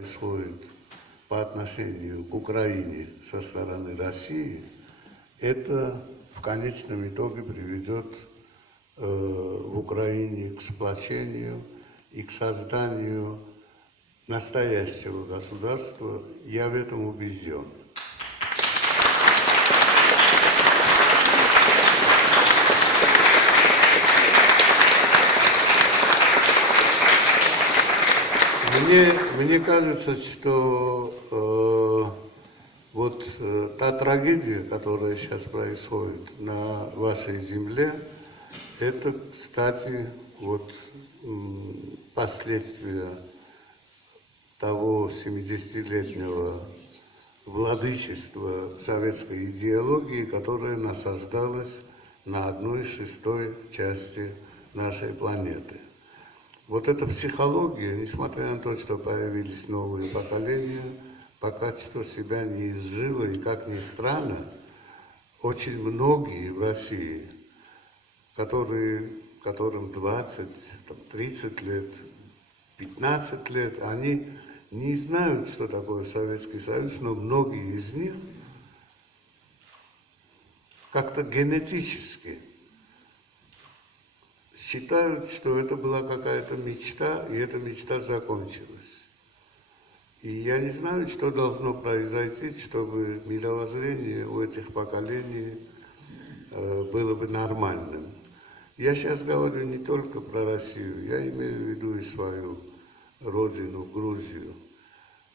происходит по отношению к Украине со стороны России, это в конечном итоге приведет э, в Украине к сплочению и к созданию настоящего государства. Я в этом убежден. Мне, мне кажется, что э, вот э, та трагедия, которая сейчас происходит на вашей земле, это, кстати, вот м, последствия того 70-летнего владычества советской идеологии, которая насаждалась на одной шестой части нашей планеты. Вот эта психология, несмотря на то, что появились новые поколения, пока что себя не изжила, и как ни странно, очень многие в России, которые, которым 20, там, 30 лет, 15 лет, они не знают, что такое Советский Союз, но многие из них как-то генетически считают, что это была какая-то мечта, и эта мечта закончилась. И я не знаю, что должно произойти, чтобы мировоззрение у этих поколений э, было бы нормальным. Я сейчас говорю не только про Россию, я имею в виду и свою родину, Грузию.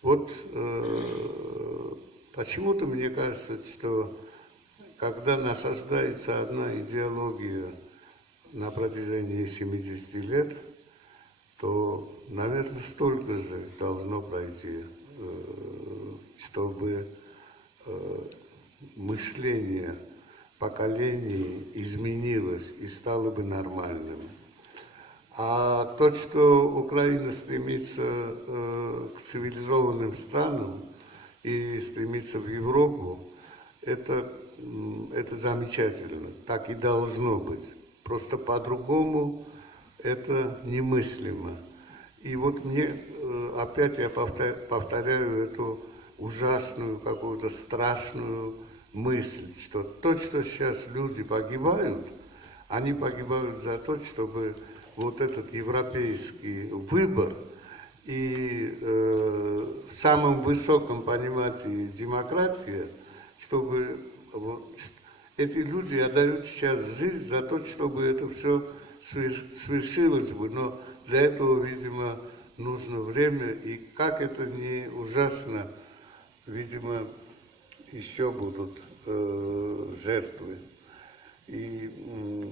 Вот э, почему-то мне кажется, что когда насаждается одна идеология на протяжении 70 лет, то, наверное, столько же должно пройти, э, чтобы э, мышление поколений изменилось и стало бы нормальным. А то, что Украина стремится э, к цивилизованным странам и стремится в Европу, это, это замечательно, так и должно быть. Просто по-другому это немыслимо. И вот мне, э, опять я повторяю эту ужасную, какую-то страшную мысль, что то, что сейчас люди погибают, они погибают за то, чтобы вот этот европейский выбор и э, в самом высоком понимании демократия, чтобы эти люди отдают сейчас жизнь за то, чтобы это все свершилось бы, но для этого, видимо, нужно время, и как это не ужасно, видимо, еще будут э, жертвы. И э,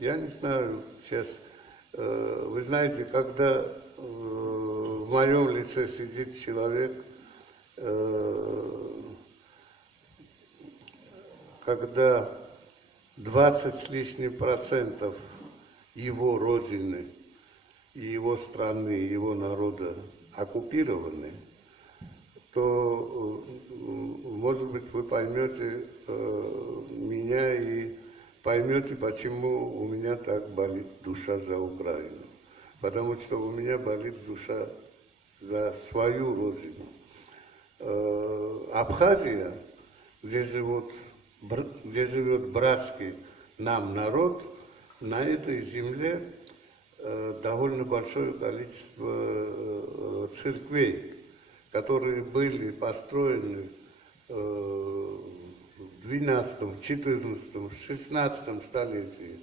я не знаю, сейчас, э, вы знаете, когда э, в моем лице сидит человек, э, когда 20 с лишним процентов его родины, и его страны, и его народа оккупированы, то, э, может быть, вы поймете э, меня и поймете, почему у меня так болит душа за Украину. Потому что у меня болит душа за свою родину. Э, Абхазия, где, живут, где живет братский нам народ – на этой земле э, довольно большое количество э, церквей, которые были построены э, в 12, 14, 16 столетии.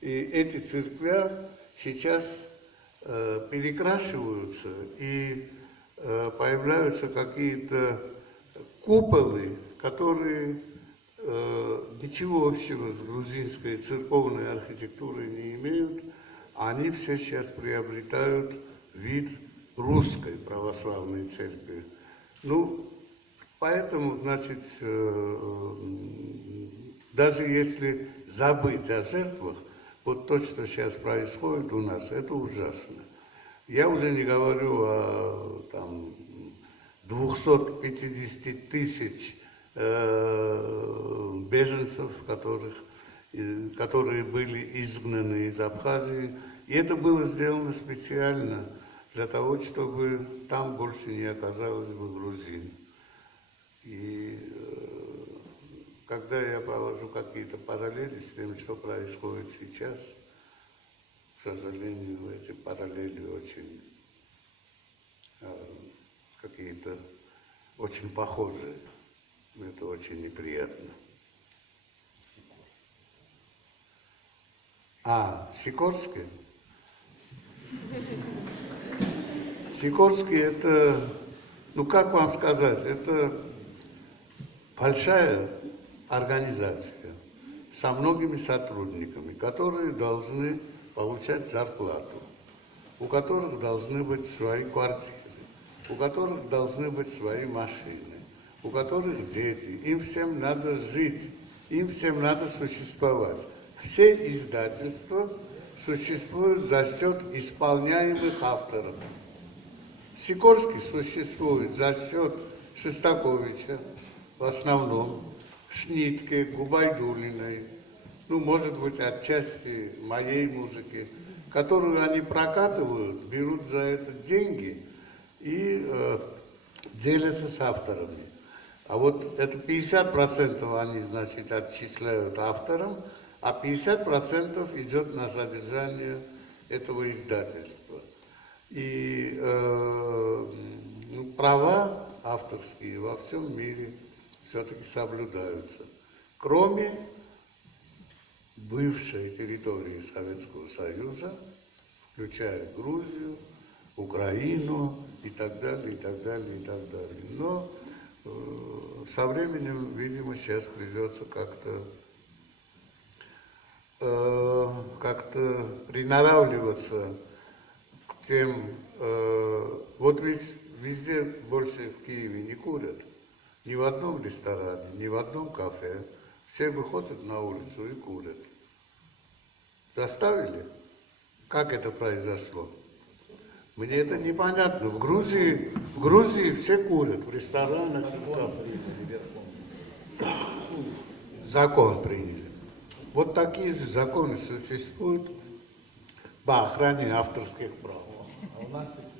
И эти церквя сейчас перекрашиваются и появляются какие-то куполы, которые ничего общего с грузинской церковной архитектурой не имеют, они все сейчас приобретают вид русской православной церкви. Ну, поэтому, значит, э, даже если забыть о жертвах, вот то, что сейчас происходит у нас, это ужасно. Я уже не говорю о там, 250 тысяч Э, беженцев, которых, которые были изгнаны из Абхазии. И это было сделано специально для того, чтобы там больше не оказалось бы грузин. И э, когда я провожу какие-то параллели с тем, что происходит сейчас, к сожалению, эти параллели очень э, какие-то очень похожие. Это очень неприятно. А, Сикорский? Сикорский это, ну как вам сказать, это большая организация со многими сотрудниками, которые должны получать зарплату, у которых должны быть свои квартиры, у которых должны быть свои машины, у которых дети. Им всем надо жить, им всем надо существовать. Все издательства существуют за счет исполняемых авторов. Сикорский существует за счет Шестаковича, в основном, Шнитке, Губайдулиной, ну, может быть, отчасти моей музыки, которую они прокатывают, берут за это деньги и э, делятся с авторами. А вот это 50% они, значит, отчисляют авторам, а 50% идет на содержание этого издательства. И э, ну, права авторские во всем мире все-таки соблюдаются. Кроме бывшей территории Советского Союза, включая Грузию, Украину и так далее, и так далее, и так далее. Но со временем, видимо, сейчас придется как-то э, как-то приноравливаться к тем, э, вот ведь везде больше в Киеве не курят, ни в одном ресторане, ни в одном кафе, все выходят на улицу и курят. Заставили? Как это произошло? Мне это непонятно. В Грузии, в Грузии все курят, в ресторанах. Закон приняли. Вот такие же законы существуют по охране авторских прав. А у нас их